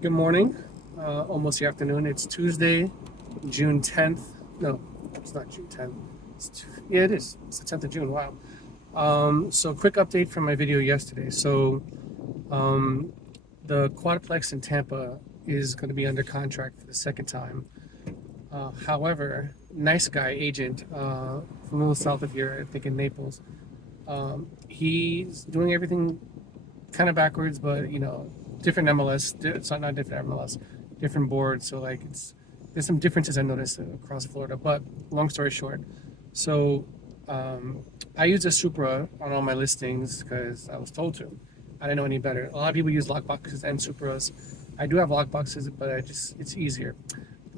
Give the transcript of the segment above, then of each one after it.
Good morning, almost the afternoon. It's Tuesday, June 10th. No, it's not June 10th. Yeah, it is. It's the 10th of June. Wow. So, quick update from my video yesterday. Um, the Quadplex in Tampa is going to be under contract for the second time. However, nice guy agent from a little south of here, I think in Naples. He's doing everything kind of backwards, but different MLS. It's not different MLS, different board. So like there's some differences I noticed across Florida. But long story short, so I use a Supra on all my listings because I was told to. I didn't know any better. A lot of people use lockboxes and Supras. I do have lockboxes, but it's easier.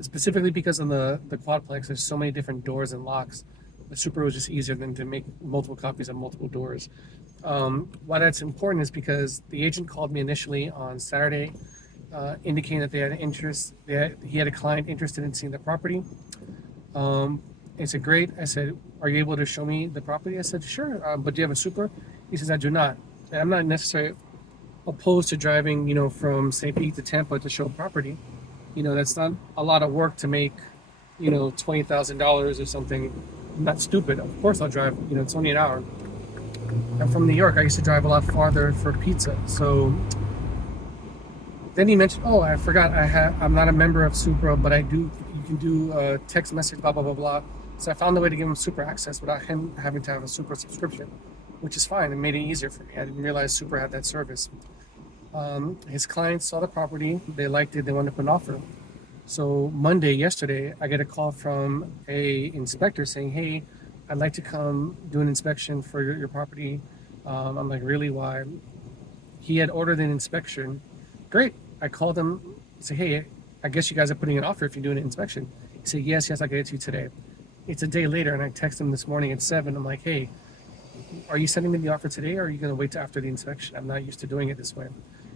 Specifically because on the quadplex, there's so many different doors and locks. The Supra was just easier than to make multiple copies of multiple doors. Why that's important is because the agent called me initially on Saturday, indicating that they had an interest. He had a client interested in seeing the property. I said, great. I said, are you able to show me the property? I said, sure. But do you have a Supra? He says, I do not. And I'm not necessarily opposed to driving, from St. Pete to Tampa to show property. That's not a lot of work to make, $20,000 or something. I'm not stupid. Of course I'll drive. It's only an hour. I'm from New York. I used to drive a lot farther for pizza. So then he mentioned, oh, I forgot. I'm not a member of Supra, but I do. You can do text message, blah blah blah blah. So I found a way to give him Supra access without him having to have a Supra subscription, which is fine. It made it easier for me. I didn't realize Supra had that service. His clients saw the property. They liked it. They wanted to put an offer. So Monday, yesterday, I get a call from a inspector saying, "Hey, I'd like to come do an inspection for your property." I'm like, "Really? Why?" He had ordered an inspection. Great. I called him. I said, "Hey, I guess you guys are putting an offer if you're doing an inspection." He said, "Yes, yes, I'll get it to you today." It's a day later, and I text him this morning at 7. I'm like, "Hey, are you sending me the offer today, or are you going to wait till after the inspection? I'm not used to doing it this way."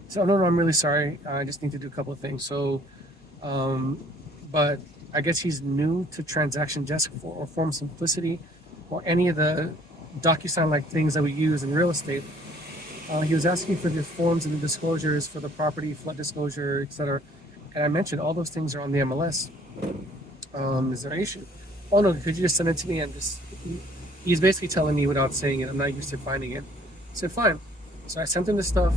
So, "Oh, no, no, I'm really sorry. I just need to do a couple of things." Um, but I guess he's new to Transaction Desk or Form Simplicity or any of the DocuSign like things that we use in real estate. He was asking for the forms and the disclosures for the property, flood disclosure, etc. And I mentioned all those things are on the MLS. Is there an issue? Oh no, could you just send it to me and just? He's basically telling me without saying it. I'm not used to finding it. I said fine. So I sent him the stuff.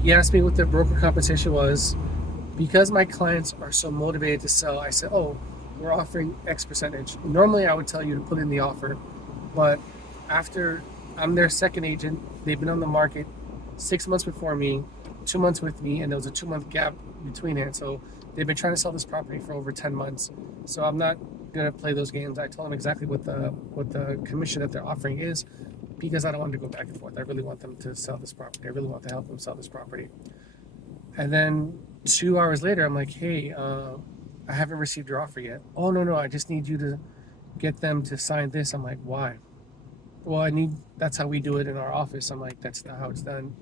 He asked me what the broker compensation was. Because my clients are so motivated to sell, I said, "Oh, we're offering X percentage." Normally, I would tell you to put in the offer, but after I'm their second agent, they've been on the market 6 months before me, 2 months with me, and there was a 2 month gap between it. So they've been trying to sell this property for over 10 months. So I'm not gonna play those games. I told them exactly what the commission that they're offering is, because I don't want to go back and forth. I really want them to sell this property. I really want to help them sell this property. And then 2 hours later, I'm like, "Hey, I haven't received your offer yet." "Oh, no, no, I just need you to get them to sign this." I'm like, "Why?" "Well, that's how we do it in our office." I'm like, "That's not how it's done."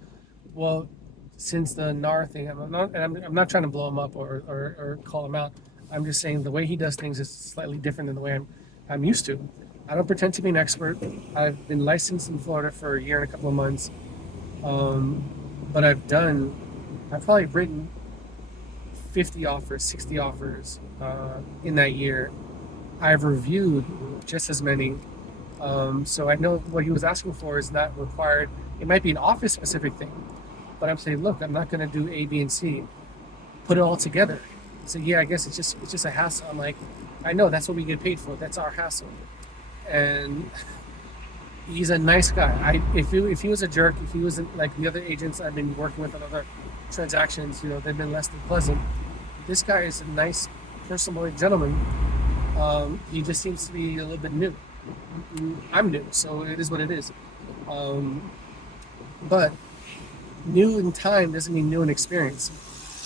"Well, since the NAR thing, I'm not trying to blow him up or call him out. I'm just saying the way he does things is slightly different than the way I'm used to. I don't pretend to be an expert. I've been licensed in Florida for a year and a couple of months. Um, but I've probably written 50 offers, 60 offers in that year. I've reviewed just as many. So I know what he was asking for is not required. It might be an office specific thing, but I'm saying, look, I'm not going to do A, B, and C. Put it all together. So yeah, I guess it's just a hassle. I'm like, I know that's what we get paid for. That's our hassle. And he's a nice guy. If he was a jerk, if he wasn't like the other agents I've been working with on other transactions, they've been less than pleasant. This guy is a nice, personable gentleman. He just seems to be a little bit new. I'm new, so it is what it is. Um, but new in time doesn't mean new in experience.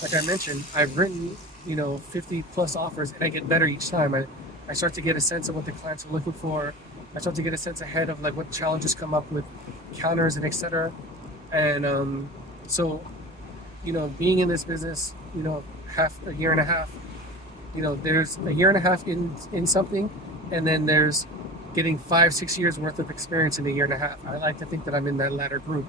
Like I mentioned, I've written 50 plus offers, and I get better each time. I start to get a sense of what the clients are looking for. I start to get a sense ahead of like what challenges come up with counters and etc. And so being in this business, half a year and a half, there's a year and a half in something, and then there's getting 5 6 years worth of experience in a year and a half. I like to think that I'm in that latter group.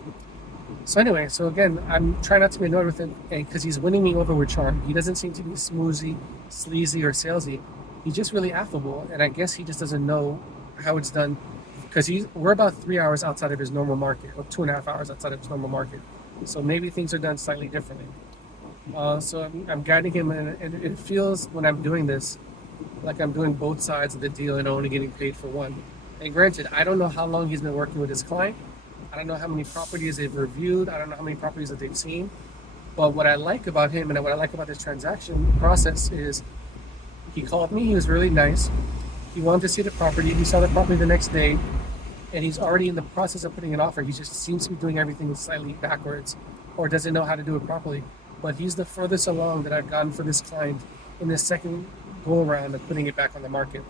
So anyway, so again, I'm trying not to be annoyed with him because he's winning me over with charm. He doesn't seem to be smoozy, sleazy, or salesy. He's just really affable, and I guess he just doesn't know how it's done because we're about 3 hours outside of his normal market, or 2.5 hours outside of his normal market. So maybe things are done slightly differently. So I'm guiding him, and it feels when I'm doing this like I'm doing both sides of the deal and only getting paid for one. And granted, I don't know how long he's been working with his client. I don't know how many properties they've reviewed. I don't know how many properties that they've seen. But what I like about him and what I like about this transaction process is he called me. He was really nice. He wanted to see the property. He saw the property the next day, and he's already in the process of putting an offer. He just seems to be doing everything slightly backwards or doesn't know how to do it properly. But he's the furthest along that I've gotten for this client in this second go around of putting it back on the market.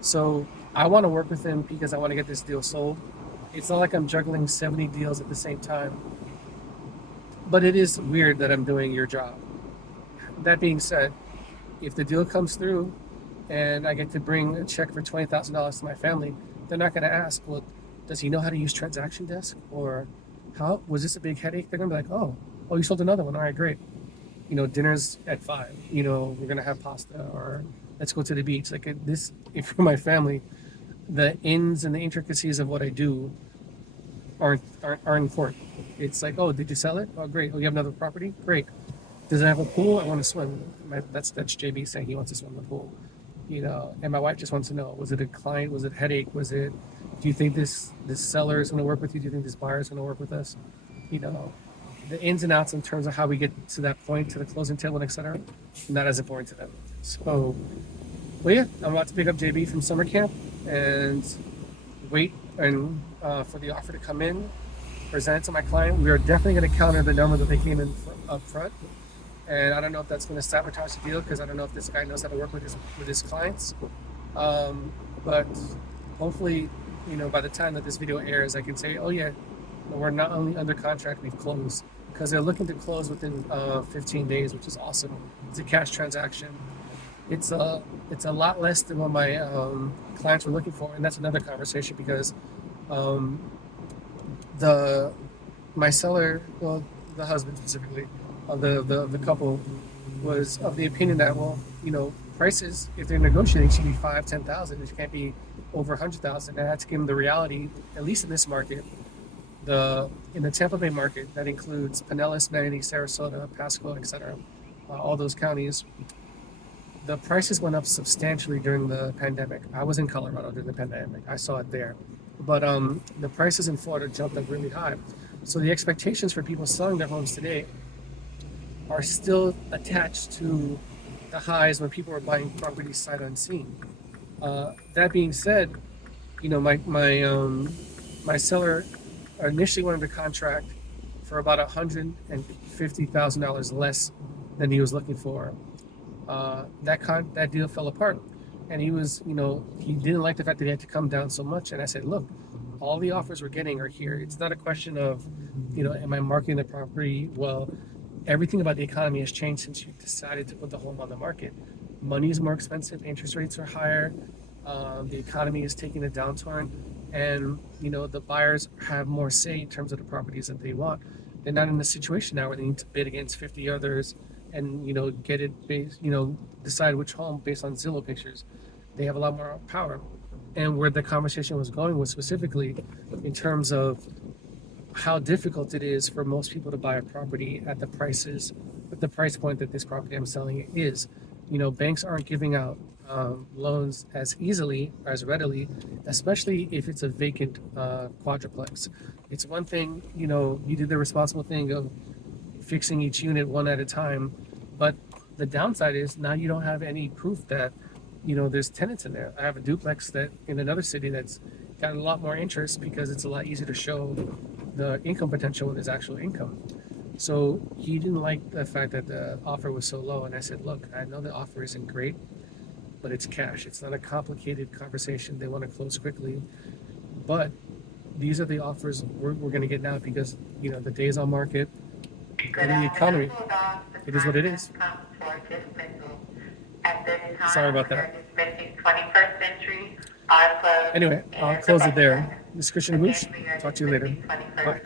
So I want to work with him because I want to get this deal sold. It's not like I'm juggling 70 deals at the same time, but it is weird that I'm doing your job. That being said, if the deal comes through and I get to bring a check for $20,000 to my family, they're not going to ask, well, does he know how to use transaction desk? Or how was this a big headache? They're going to be like, oh, you sold another one. All right, great. Dinner's at 5. We're going to have pasta or let's go to the beach. Like this, for my family, the ins and the intricacies of what I do aren't important. It's like, oh, did you sell it? Oh, great. Oh, you have another property? Great. Does it have a pool? I want to swim. That's JB saying he wants to swim in the pool. And my wife just wants to know: was it a client? Was it a headache? Was it? Do you think this seller is going to work with you? Do you think this buyer is going to work with us? You know, the ins and outs in terms of how we get to that point, to the closing table, etc. Not as important to them. So, well, yeah, I'm about to pick up JB from summer camp and wait and for the offer to come in, present it to my client. We are definitely going to counter the number that they came in up front. And I don't know if that's going to sabotage the deal because I don't know if this guy knows how to work with his clients. But hopefully, by the time that this video airs, I can say, oh yeah, we're not only under contract, we've closed, because they're looking to close within 15 days, which is awesome. It's a cash transaction. It's a lot less than what my clients were looking for, and that's another conversation because my seller, well, the husband specifically, the couple, was of the opinion that, well, prices, if they're negotiating, should be 5,000-10,000. It can't be over 100,000. And I had to give them the reality, at least in this market, in the Tampa Bay market, that includes Pinellas, Manatee, Sarasota, Pasco, etc., all those counties. The prices went up substantially during the pandemic. I was in Colorado during the pandemic. I saw it there. But the prices in Florida jumped up really high. So the expectations for people selling their homes today are still attached to the highs when people were buying properties sight unseen. That being said, my seller initially wanted a contract for about $150,000 less than he was looking for. That deal fell apart, and he didn't like the fact that he had to come down so much. And I said, look, all the offers we're getting are here. It's not a question of, am I marketing the property well? Everything about the economy has changed since you decided to put the home on the market. Money is more expensive, interest rates are higher, the economy is taking a downturn, and the buyers have more say in terms of the properties that they want. They're not in a situation now where they need to bid against 50 others and get it based, decide which home based on Zillow pictures. They have a lot more power. And where the conversation was going was specifically in terms of how difficult it is for most people to buy a property at the price point that this property I'm selling is. Banks aren't giving out loans as easily or as readily, especially if it's a vacant quadruplex. It's one thing, you did the responsible thing of fixing each unit one at a time, but the downside is now you don't have any proof that there's tenants in there. I have a duplex that in another city that's got a lot more interest because it's a lot easier to show the income potential with his actual income. So he didn't like the fact that the offer was so low, and I said, look, I know the offer isn't great, but it's cash. It's not a complicated conversation. They want to close quickly, but these are the offers we're going to get now because the days on market and the economy, it is what it is. Sorry about that. Anyway, I'll close it there. This is Christian Bush. Talk to you later. Bye.